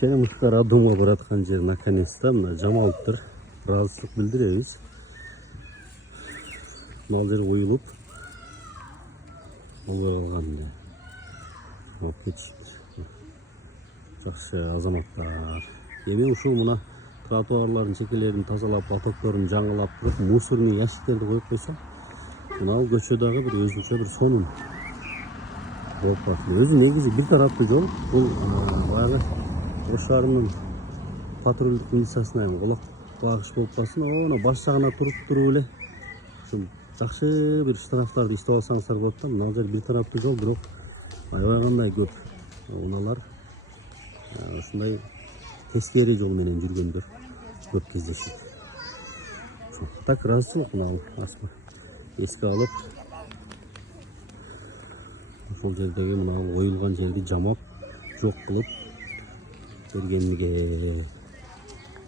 Черемушка Радумга бараткан жер наконец-то мына жамалыптыр. Ыраазычылык билдиребиз. Мал жер коюлуп болбой калган. Алып кетишиптир. Жакшы азаматтар. Эми ушул мына тротуарлардын чекелерин тазалап, лотокторун жаңылап туруп, мусорный ящиктерди коюп койсо, мына көчө дагы бир өзүнчө бир сонун болуп калат. Өзү негизи бир тараптуу жол. Бул баягы Ош шаарынын патрулдук милициясына колок багыш болуп калсын, оны баш жагына туруп эле ушул жакшы бир штрафтарды иштеп алсаңыздар болот да. Мына жер бир тараптуу жол, бирок аябай кандай көп унаалар ушундай тескери жол менен жүргөндөр көп кездешет. Так ыраазычылык мына асма эске алып, ошол жердеги мына коюлган жерди жамап, жок кылып бергенге